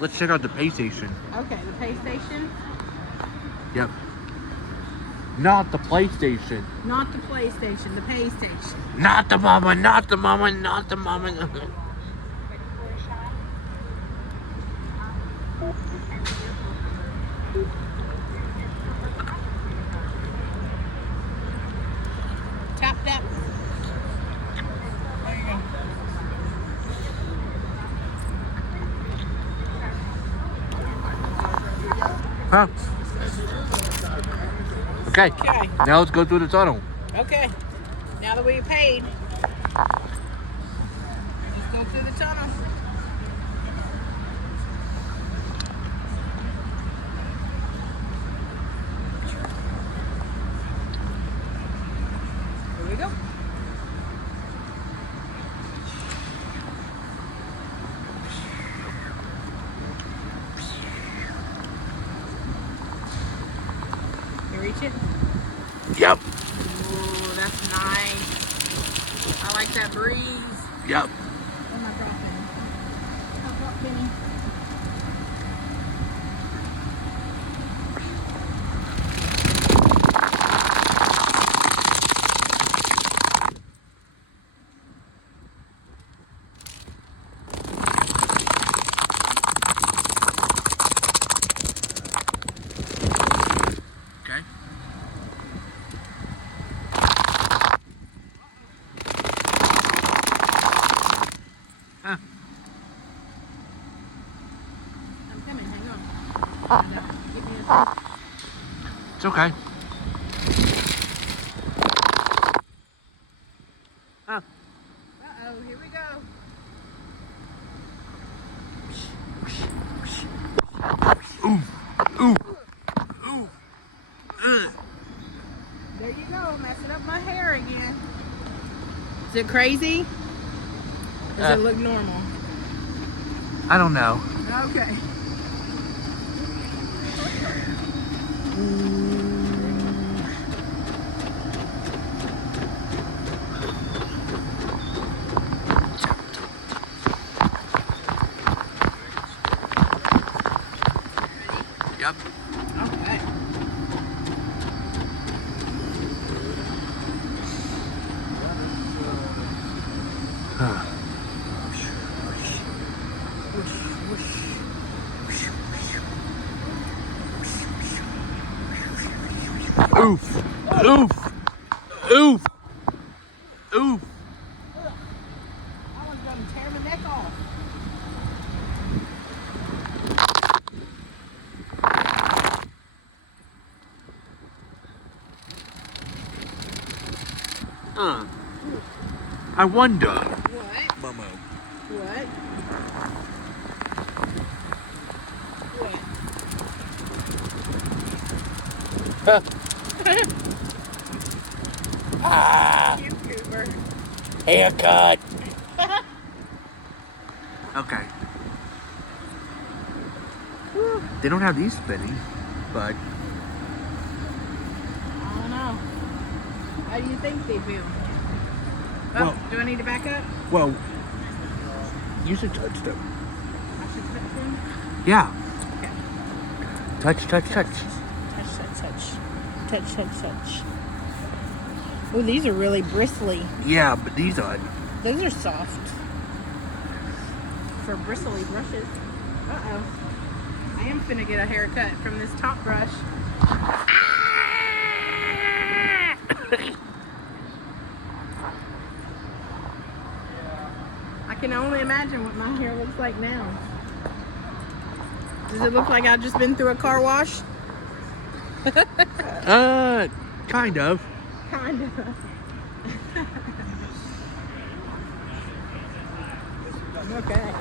Let's check out the pay station. Okay, the pay station. Yep. Not the PlayStation. Not the PlayStation, the pay station. Not the mama, not the mama, not the mama. Tap that. There you go. Huh? Okay. Okay. Now let's go through the tunnel. Okay. Now that we paid, just go through the tunnel. Here we go. You reach it? Yep. Ooh, that's nice. I like that breeze. Yep. Oh, my drop penny. Oh, drop penny. Okay. Huh. I'm coming, hang on. Give me a It's okay. Huh. Uh-oh, here we go. Ooh. Ooh. Ooh. Ugh. There you go, messing up my hair again. Is it crazy? Or does it look normal? I don't know. Okay. Yep. Okay. Oof. Oof. Oof. Oof. I was going to tear my neck off. I wonder. What? Mama. What? What? You goober. Haircut. Okay. They don't have these spinning, but I don't know. How do you think they feel? Oh, Well- do I need to back up? well, you should touch them. I should touch them. Yeah. Okay. Touch, touch, touch. Touch, touch, touch. Touch, touch, touch. Oh, these are really bristly. Yeah, but these are. Those are soft. For bristly brushes. Uh-oh. I am finna get a haircut from this top brush. I can only imagine what my hair looks like now. Does it look like I've just been through a car wash? Kind of. Kind of. Okay.